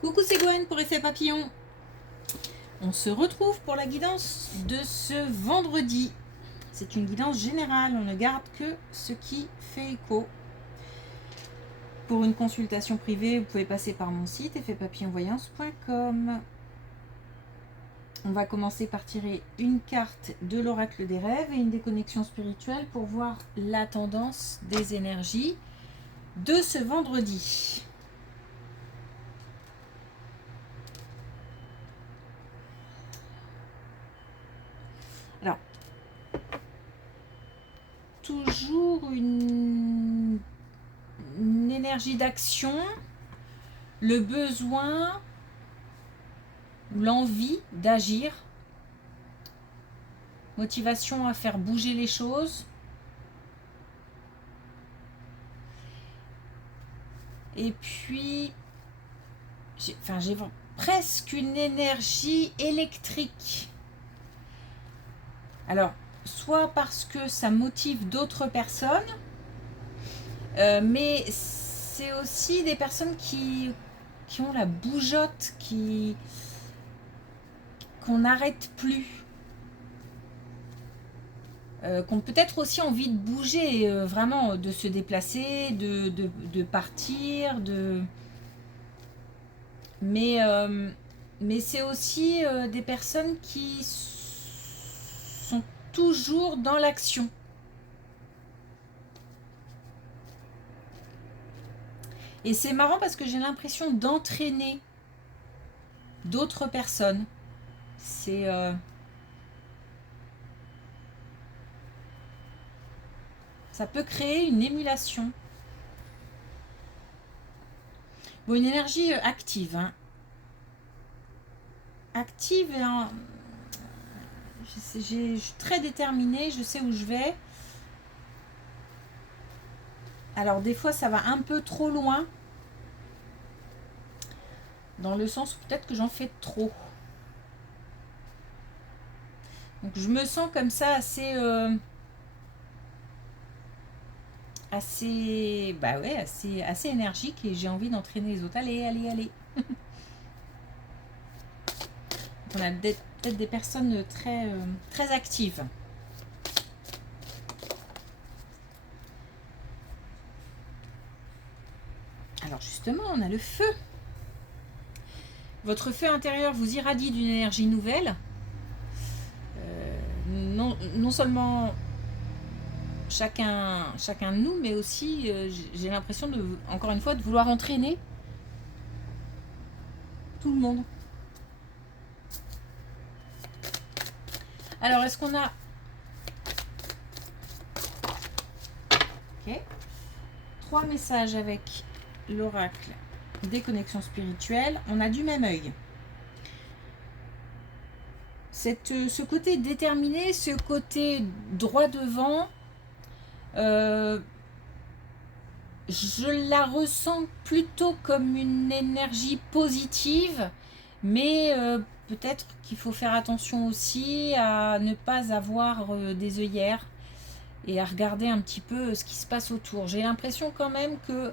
Coucou, c'est Gwen pour Effet Papillon. On se retrouve pour la guidance de ce vendredi. C'est une guidance générale, on ne garde que ce qui fait écho. Pour une consultation privée, vous pouvez passer par mon site effetpapillonvoyance.com. On va commencer par tirer une carte de l'oracle des rêves et une déconnexion spirituelle pour voir la tendance des énergies de ce vendredi. Alors, toujours une énergie d'action, le besoin, l'envie d'agir, motivation à faire bouger les choses. Et puis, j'ai presque une énergie électrique. Alors, soit parce que ça motive d'autres personnes, mais c'est aussi des personnes qui ont la bougeotte, qu'on n'arrête plus. Qui ont peut-être aussi envie de bouger, vraiment, de se déplacer, de partir, mais c'est aussi des personnes qui sont toujours dans l'action. Et c'est marrant parce que j'ai l'impression d'entraîner d'autres personnes. Ça peut créer une émulation. Bon, une énergie active. Hein. Active et je suis très déterminée, je sais où je vais. Alors des fois ça va un peu trop loin. Dans le sens où peut-être que j'en fais trop. Donc je me sens comme ça assez énergique et j'ai envie d'entraîner les autres. Allez. On a peut-être des personnes très actives. Alors justement, on a le feu. Votre feu intérieur vous irradie d'une énergie nouvelle. Non seulement chacun de nous, mais aussi j'ai l'impression encore une fois de vouloir entraîner tout le monde. Alors est-ce qu'on a 3 messages avec l'oracle des connexions spirituelles? On a du même œil. Ce côté déterminé, ce côté droit devant, je la ressens plutôt comme une énergie positive, mais peut-être qu'il faut faire attention aussi à ne pas avoir des œillères et à regarder un petit peu ce qui se passe autour. J'ai l'impression quand même que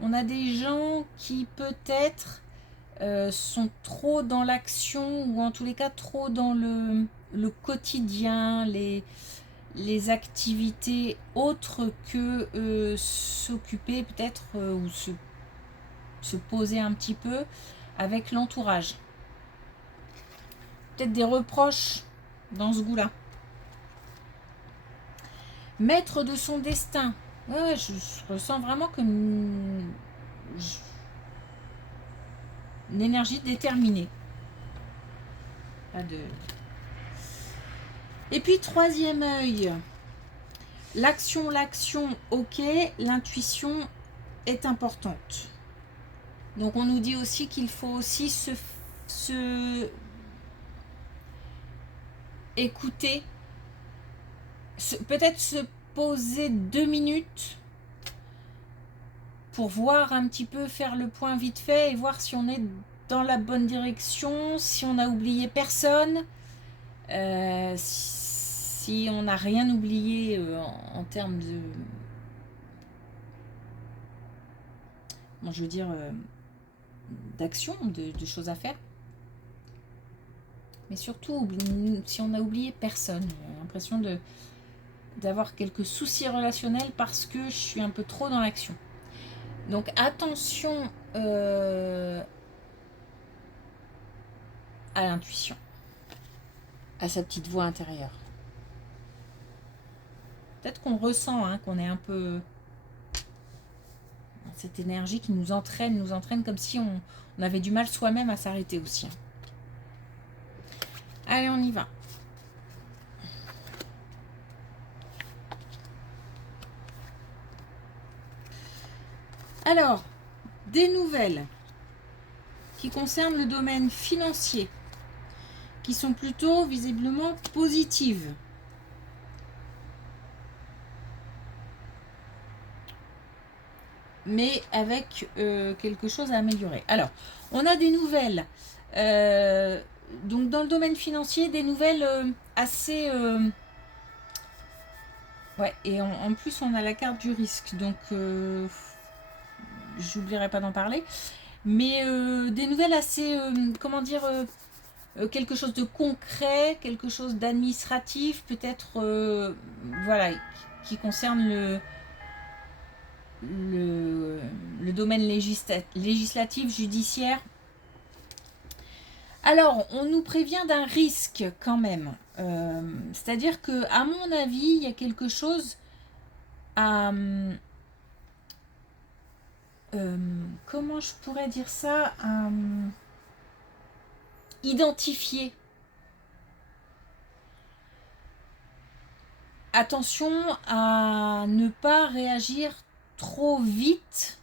on a des gens qui peut-être sont trop dans l'action ou en tous les cas trop dans le quotidien, les activités autres que s'occuper peut-être ou se poser un petit peu avec l'entourage. Peut-être des reproches dans ce goût-là. Maître de son destin. Ouais, je ressens vraiment comme une énergie déterminée. Pas de... Et puis, troisième œil. L'action, ok. L'intuition est importante. Donc, on nous dit aussi qu'il faut aussi se écouter. Peut-être se poser 2 minutes pour voir un petit peu, faire le point vite fait et voir si on est dans la bonne direction, si on n'a oublié personne, si on n'a rien oublié en termes de... Bon, je veux dire, d'action, de choses à faire. Mais surtout, si on a oublié personne, j'ai l'impression d'avoir quelques soucis relationnels parce que je suis un peu trop dans l'action. Donc attention à l'intuition, à sa petite voix intérieure. Peut-être qu'on ressent qu'on est un peu dans cette énergie qui nous entraîne comme si on avait du mal soi-même à s'arrêter aussi. Allez, on y va. Alors, des nouvelles qui concernent le domaine financier, qui sont plutôt visiblement positives. Mais avec quelque chose à améliorer. Alors, on a des nouvelles. Donc, dans le domaine financier, des nouvelles assez... ouais, et en plus, on a la carte du risque. Donc, j'oublierai pas d'en parler. Mais des nouvelles assez... comment dire quelque chose de concret, quelque chose d'administratif, peut-être... voilà, qui concerne le domaine législatif, judiciaire. Alors, on nous prévient d'un risque quand même. C'est-à-dire que, à mon avis, il y a quelque chose à... comment je pourrais dire ça, à identifier. Attention à ne pas réagir trop vite.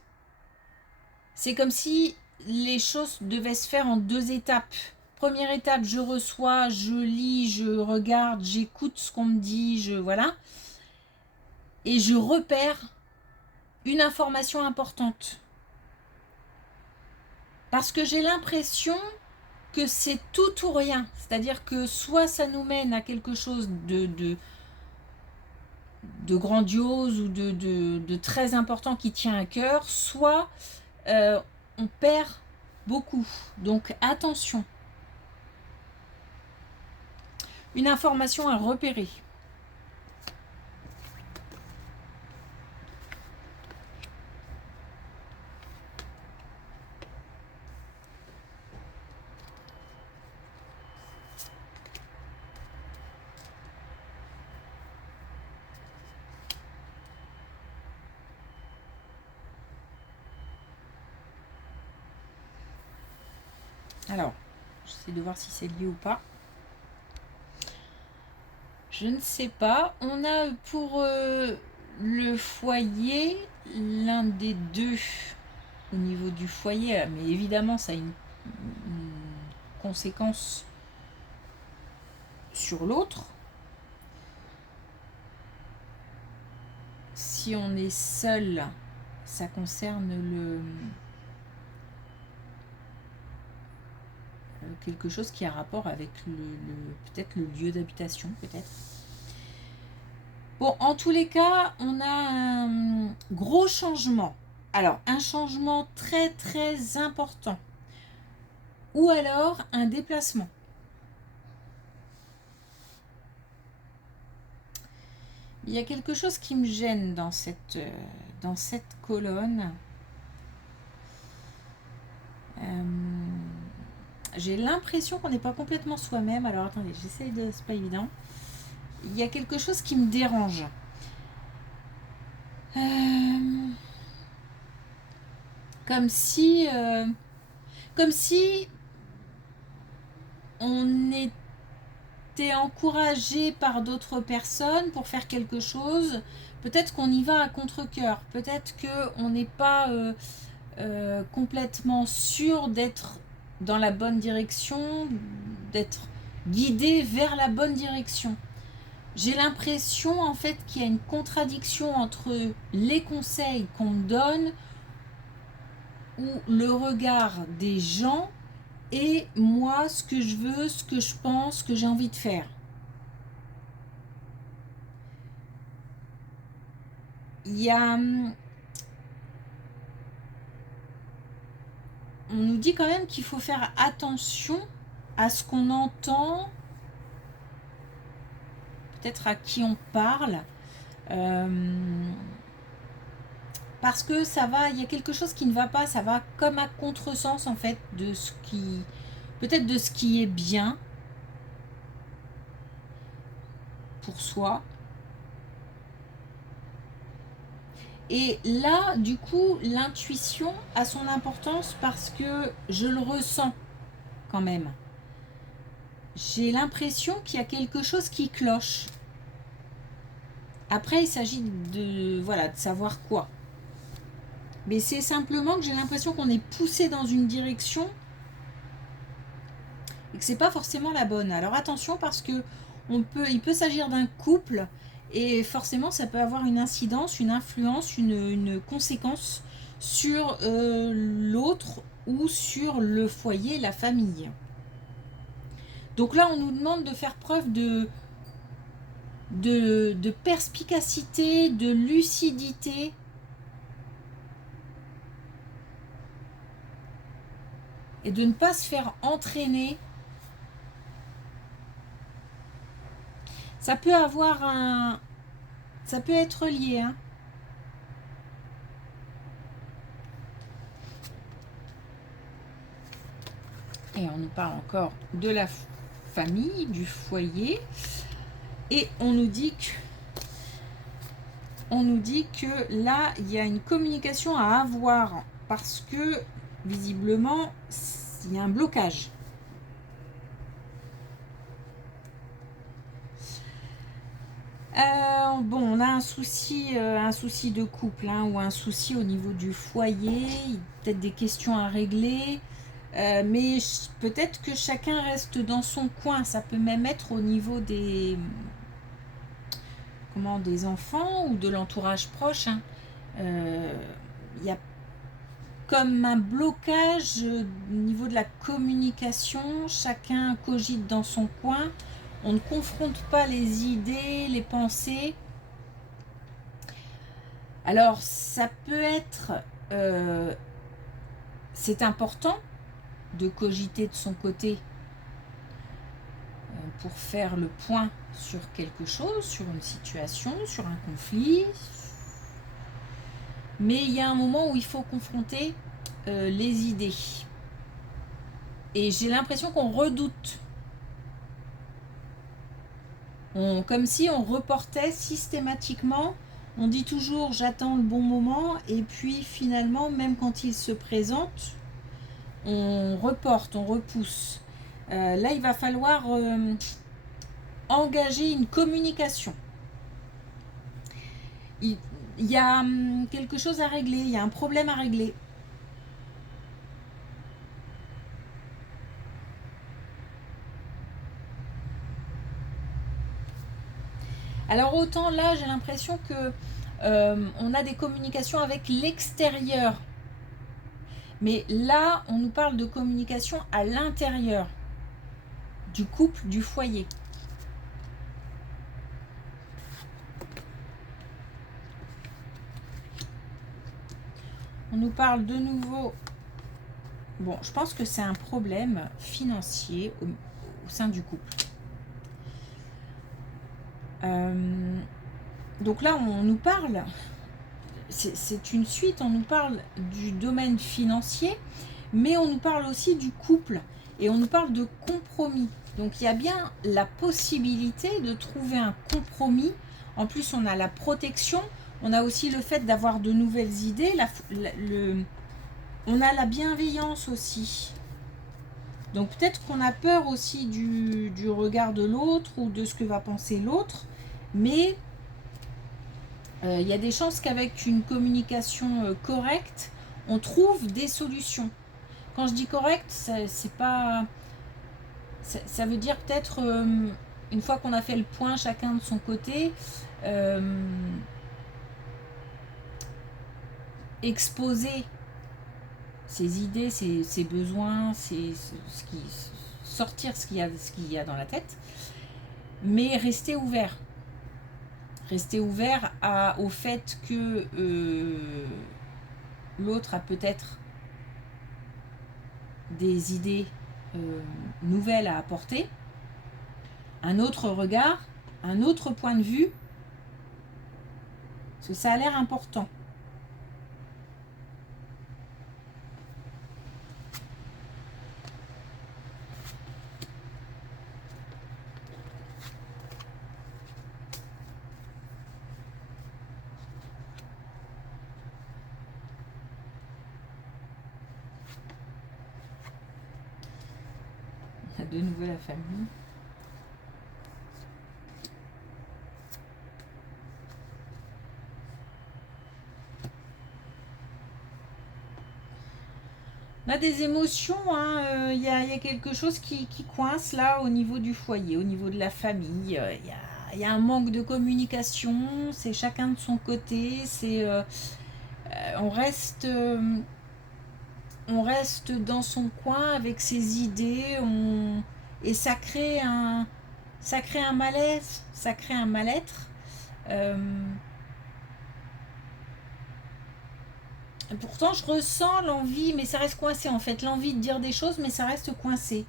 C'est comme si les choses devaient se faire en 2 étapes. Première étape, je reçois, je lis, je regarde, j'écoute ce qu'on me dit, voilà. Et je repère une information importante. Parce que j'ai l'impression que c'est tout ou rien. C'est-à-dire que soit ça nous mène à quelque chose de grandiose ou de très important qui tient à cœur, soit on perd beaucoup. Donc attention. Une information à repérer. Alors, j'essaie de voir si c'est lié ou pas. Je ne sais pas. On a pour le foyer, l'un des deux au niveau du foyer, mais évidemment ça a une conséquence sur l'autre. Si on est seul, ça concerne quelque chose qui a rapport avec peut-être le lieu d'habitation, peut-être. Bon, en tous les cas, on a un gros changement. Alors, un changement très très important. Ou alors un déplacement. Il y a quelque chose qui me gêne dans cette colonne. J'ai l'impression qu'on n'est pas complètement soi-même. Alors attendez, j'essaye de... C'est pas évident. Il y a quelque chose qui me dérange. Comme si on était encouragé par d'autres personnes pour faire quelque chose. Peut-être qu'on y va à contre-cœur. Peut-être qu'on n'est pas complètement sûr d'être dans la bonne direction, d'être guidé vers la bonne direction. J'ai l'impression en fait qu'il y a une contradiction entre les conseils qu'on me donne ou le regard des gens et moi, ce que je veux, ce que je pense, ce que j'ai envie de faire. Il y a on nous dit quand même qu'il faut faire attention à ce qu'on entend, peut-être à qui on parle, parce que ça va, il y a quelque chose qui ne va pas, ça va comme à contresens en fait de ce qui, peut-être de ce qui est bien pour soi. Et là, du coup, l'intuition a son importance parce que je le ressens quand même. J'ai l'impression qu'il y a quelque chose qui cloche. Après, il s'agit de, voilà, de savoir quoi. Mais c'est simplement que j'ai l'impression qu'on est poussé dans une direction et que c'est pas forcément la bonne. Alors attention parce que il peut s'agir d'un couple et forcément ça peut avoir une incidence, une influence, une conséquence sur l'autre ou sur le foyer, la famille. Donc là, on nous demande de faire preuve de perspicacité, de lucidité. Et de ne pas se faire entraîner. Ça peut avoir un... Ça peut être lié. Hein. Et on nous parle encore de la famille, du foyer. Et on nous dit que là, il y a une communication à avoir. Parce que, visiblement, il y a un blocage. Bon, on a un souci de couple, hein, ou un souci au niveau du foyer, peut-être des questions à régler, mais peut-être que chacun reste dans son coin. Ça peut même être au niveau des enfants ou de l'entourage proche. Hein. Y a comme un blocage au niveau de la communication. Chacun cogite dans son coin. On ne confronte pas les idées, les pensées. Alors, ça peut être... c'est important de cogiter de son côté pour faire le point sur quelque chose, sur une situation, sur un conflit. Mais il y a un moment où il faut confronter les idées. Et j'ai l'impression qu'on redoute. Comme si on reportait systématiquement. On dit toujours j'attends le bon moment et puis finalement même quand il se présente, on reporte, on repousse. Là il va falloir engager une communication. Il y a quelque chose à régler, il y a un problème à régler. Alors autant là j'ai l'impression que on a des communications avec l'extérieur. Mais là, on nous parle de communication à l'intérieur du couple, du foyer. On nous parle de nouveau... Bon, je pense que c'est un problème financier au sein du couple. Donc là, on nous parle... C'est une suite, on nous parle du domaine financier, mais on nous parle aussi du couple et on nous parle de compromis. Donc il y a bien la possibilité de trouver un compromis. En plus, on a la protection, on a aussi le fait d'avoir de nouvelles idées, on a la bienveillance aussi. Donc peut-être qu'on a peur aussi du regard de l'autre ou de ce que va penser l'autre, mais il y a des chances qu'avec une communication correcte, on trouve des solutions. Quand je dis correct, c'est pas... Ça veut dire peut-être, une fois qu'on a fait le point chacun de son côté, exposer ses idées, ses besoins, sortir ce qu'il y a dans la tête, mais rester ouvert. Rester ouvert au fait que l'autre a peut-être des idées nouvelles à apporter, un autre regard, un autre point de vue, parce que ça a l'air important. On a de nouveau la famille. On a des émotions, hein, y a quelque chose qui coince là au niveau du foyer, au niveau de la famille. Il y a un manque de communication, c'est chacun de son côté, on reste, on reste dans son coin avec ses idées, et ça crée un malaise, ça crée un mal-être. Pourtant, je ressens l'envie, mais ça reste coincé en fait. L'envie de dire des choses, mais ça reste coincé.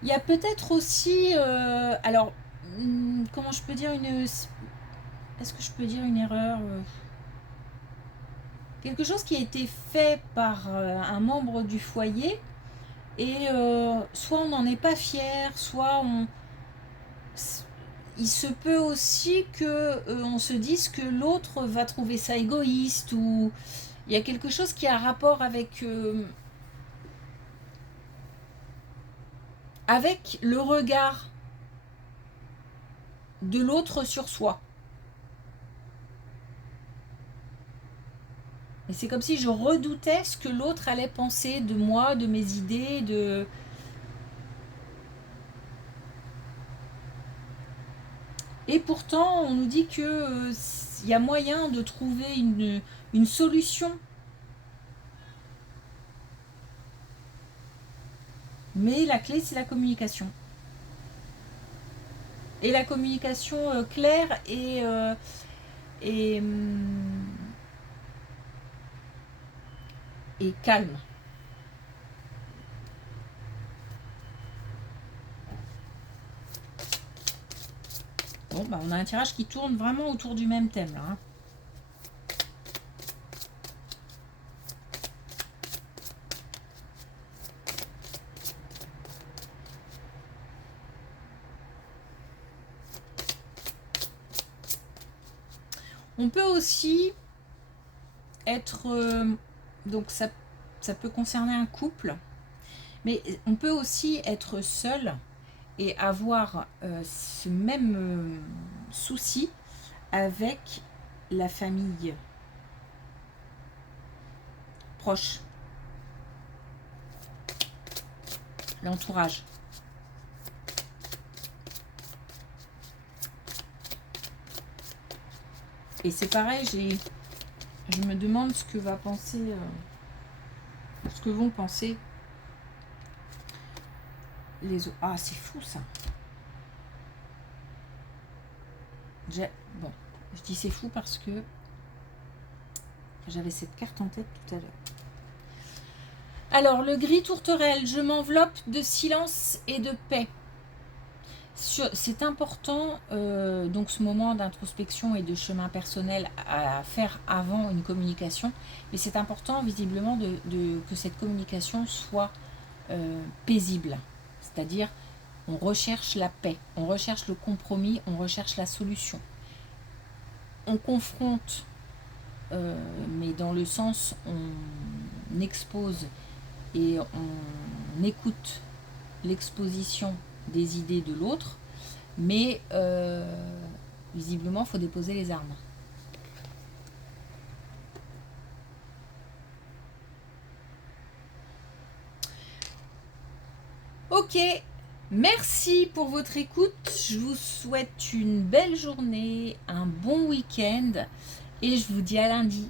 Il y a peut-être aussi... alors, comment je peux dire une... Est-ce que je peux dire une erreur quelque chose qui a été fait par un membre du foyer, et soit on n'en est pas fier, soit on... Il se peut aussi que on se dise que l'autre va trouver ça égoïste, ou il y a quelque chose qui a rapport avec le regard de l'autre sur soi. Et c'est comme si je redoutais ce que l'autre allait penser de moi, de mes idées, de... Et pourtant, on nous dit que y a moyen de trouver une solution. Mais la clé, c'est la communication. Et la communication claire et calme. Bon, bah on a un tirage qui tourne vraiment autour du même thème là. Hein. On peut aussi être... donc ça peut concerner un couple, mais on peut aussi être seul et avoir ce même souci avec la famille proche, l'entourage. Et c'est pareil, je me demande ce que va penser, ce que vont penser les autres. Ah, c'est fou ça. Bon, je dis c'est fou parce que j'avais cette carte en tête tout à l'heure. Alors, le gris tourterelle, je m'enveloppe de silence et de paix. C'est important, donc ce moment d'introspection et de chemin personnel à faire avant une communication, mais c'est important visiblement que cette communication soit paisible, c'est-à-dire on recherche la paix, on recherche le compromis, on recherche la solution. On confronte, mais dans le sens on expose et on écoute l'exposition des idées de l'autre, mais visiblement il faut déposer les armes. Ok, merci pour votre écoute, je vous souhaite une belle journée, un bon week-end et je vous dis à lundi.